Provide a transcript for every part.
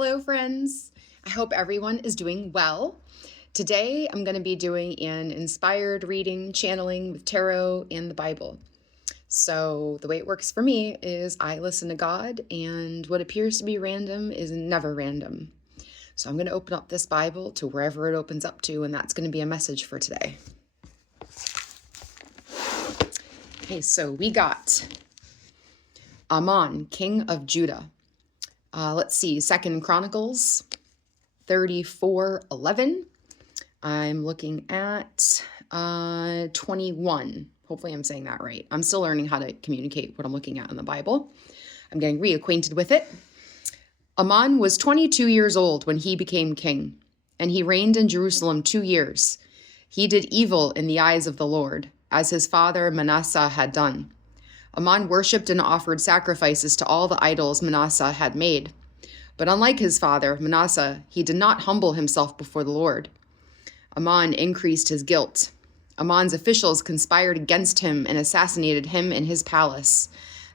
Hello, friends. I hope everyone is doing well. Today, I'm going to be doing an inspired reading, channeling with tarot and the Bible. So the way it works for me is I listen to God, and what appears to be random is never random. So I'm going to open up this Bible to wherever it opens up to, and that's going to be a message for today. Okay, so we got Amon, king of Judah. Let's see, 2 Chronicles 34:11. I'm looking at 21. Hopefully I'm saying that right. I'm still learning how to communicate what I'm looking at in the Bible. I'm getting reacquainted with it. Amon was 22 years old when he became king, and he reigned in Jerusalem 2 years. He did evil in the eyes of the Lord, as his father Manasseh had done. Amon worshipped and offered sacrifices to all the idols Manasseh had made. But unlike his father, Manasseh, he did not humble himself before the Lord. Amon increased his guilt. Amon's officials conspired against him and assassinated him in his palace.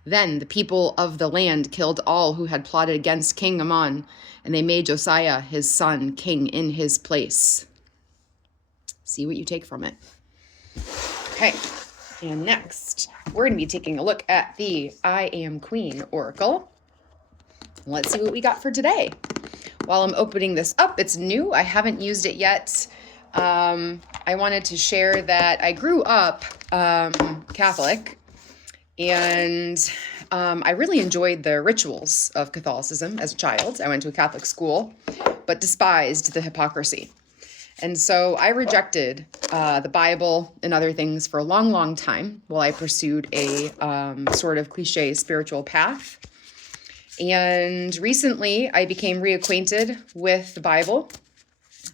Then the people of the land killed all who had plotted against King Amon, and they made Josiah, his son, king in his place. See what you take from it. Okay. And next, we're going to be taking a look at the I Am Queen Oracle. Let's see what we got for today. While I'm opening this up, it's new. I haven't used it yet. I wanted to share that I grew up Catholic, and I really enjoyed the rituals of Catholicism as a child. I went to a Catholic school, but despised the hypocrisy. And so I rejected the Bible and other things for a long, long time while I pursued a sort of cliche spiritual path. And recently I became reacquainted with the Bible,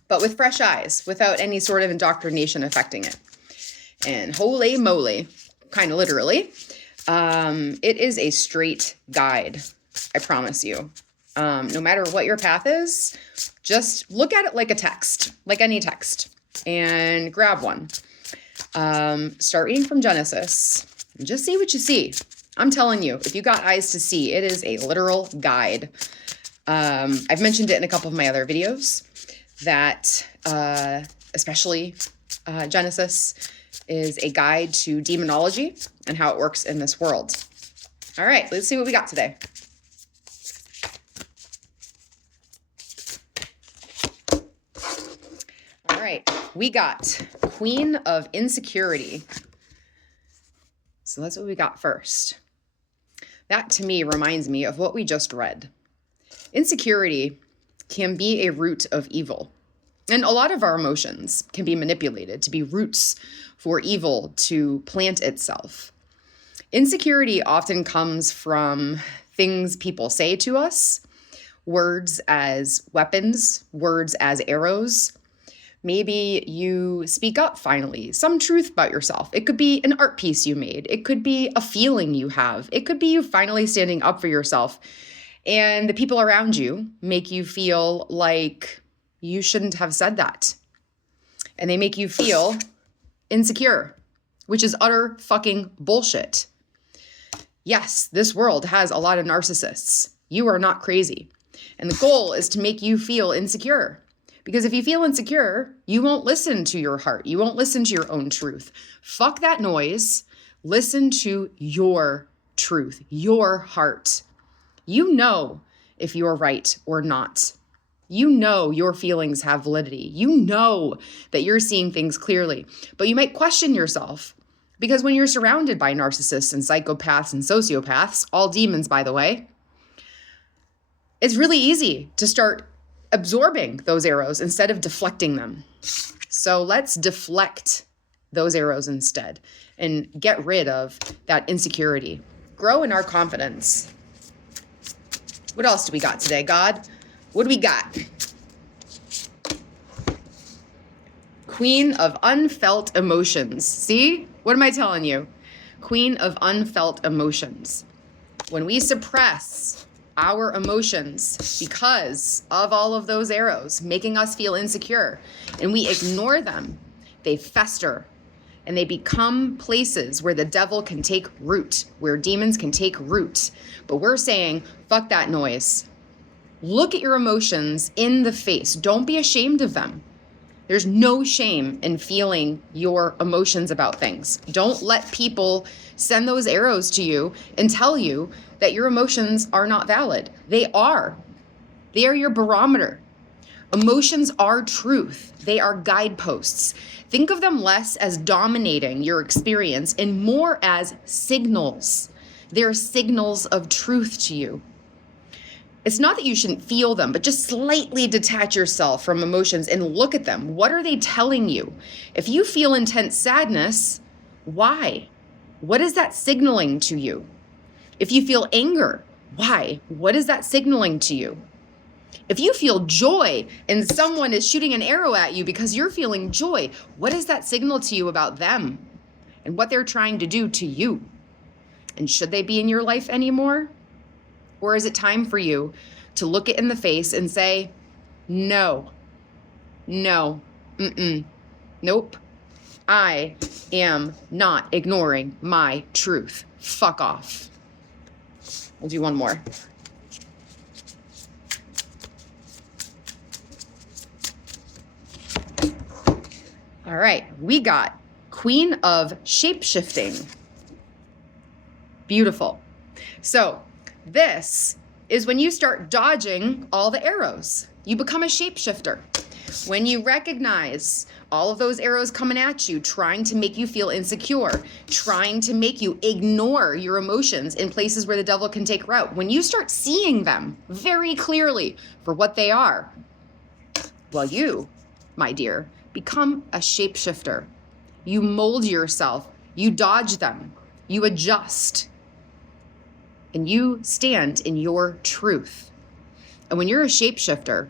but with fresh eyes, without any sort of indoctrination affecting it. And holy moly, kind of literally, it is a straight guide, I promise you. No matter what your path is, just look at it like a text, like any text, and grab one. Start reading from Genesis and just see what you see. I'm telling you, if you got eyes to see, it is a literal guide. I've mentioned it in a couple of my other videos that especially Genesis is a guide to demonology and how it works in this world. All right, let's see what we got today. All right, we got Queen of Insecurity. So that's what we got first. That to me reminds me of what we just read. Insecurity can be a root of evil. And a lot of our emotions can be manipulated to be roots for evil to plant itself. Insecurity often comes from things people say to us, words as weapons, words as arrows. Maybe you speak up finally, some truth about yourself. It could be an art piece you made. It could be a feeling you have. It could be you finally standing up for yourself. And the people around you make you feel like you shouldn't have said that. And they make you feel insecure, which is utter fucking bullshit. Yes, this world has a lot of narcissists. You are not crazy. And the goal is to make you feel insecure. Because if you feel insecure, you won't listen to your heart. You won't listen to your own truth. Fuck that noise. Listen to your truth, your heart. You know if you're right or not. You know your feelings have validity. You know that you're seeing things clearly. But you might question yourself. Because when you're surrounded by narcissists and psychopaths and sociopaths, all demons, by the way, it's really easy to start absorbing those arrows instead of deflecting them. So let's deflect those arrows instead and get rid of that insecurity. Grow in our confidence. What else do we got today, God? What do we got? Queen of Unfelt Emotions. See? What am I telling you? Queen of Unfelt Emotions. When we suppress our emotions because of all of those arrows making us feel insecure and we ignore them, they fester and they become places where the devil can take root, where demons can take root. But we're saying, fuck that noise. Look at your emotions in the face. Don't be ashamed of them. There's no shame in feeling your emotions about things. Don't let people send those arrows to you and tell you that your emotions are not valid. They are. They are your barometer. Emotions are truth. They are guideposts. Think of them less as dominating your experience and more as signals. They're signals of truth to you. It's not that you shouldn't feel them, but just slightly detach yourself from emotions and look at them. What are they telling you? If you feel intense sadness, why? What is that signaling to you? If you feel anger, why? What is that signaling to you? If you feel joy and someone is shooting an arrow at you because you're feeling joy, what does that signal to you about them and what they're trying to do to you? And should they be in your life anymore? Or is it time for you to look it in the face and say, no, nope, I am not ignoring my truth. Fuck off. We'll do one more. All right, we got Queen of Shapeshifting. Beautiful. So this is when you start dodging all the arrows. You become a shapeshifter. When you recognize all of those arrows coming at you, trying to make you feel insecure, trying to make you ignore your emotions in places where the devil can take root, when you start seeing them very clearly for what they are, well, you, my dear, become a shapeshifter. You mold yourself, you dodge them, you adjust, and you stand in your truth. And when you're a shapeshifter,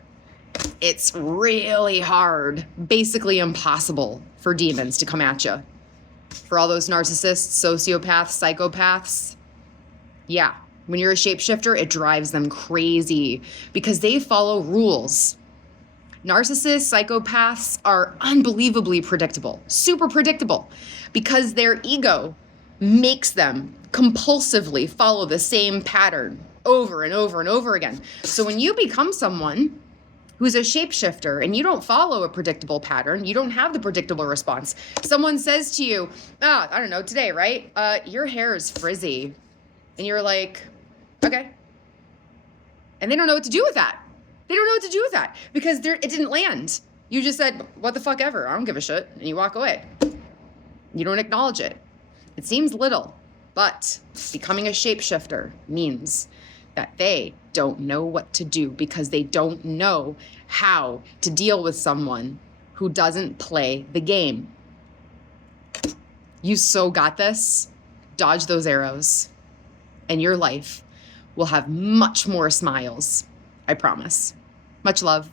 it's really hard, basically impossible for demons to come at you. For all those narcissists, sociopaths, psychopaths, yeah, when you're a shapeshifter, it drives them crazy because they follow rules. Narcissists, psychopaths are unbelievably predictable, super predictable, because their ego makes them compulsively follow the same pattern over and over and over again. So when you become someone who's a shapeshifter and you don't follow a predictable pattern, you don't have the predictable response. Someone says to you, I don't know, today, right? Your hair is frizzy. And you're like, okay. And they don't know what to do with that. They don't know what to do with that because it didn't land. You just said, what the fuck ever, I don't give a shit. And you walk away. You don't acknowledge it. It seems little, but becoming a shapeshifter means that they don't know what to do because they don't know how to deal with someone who doesn't play the game. You so got this. Dodge those arrows, and your life will have much more smiles. I promise. Much love.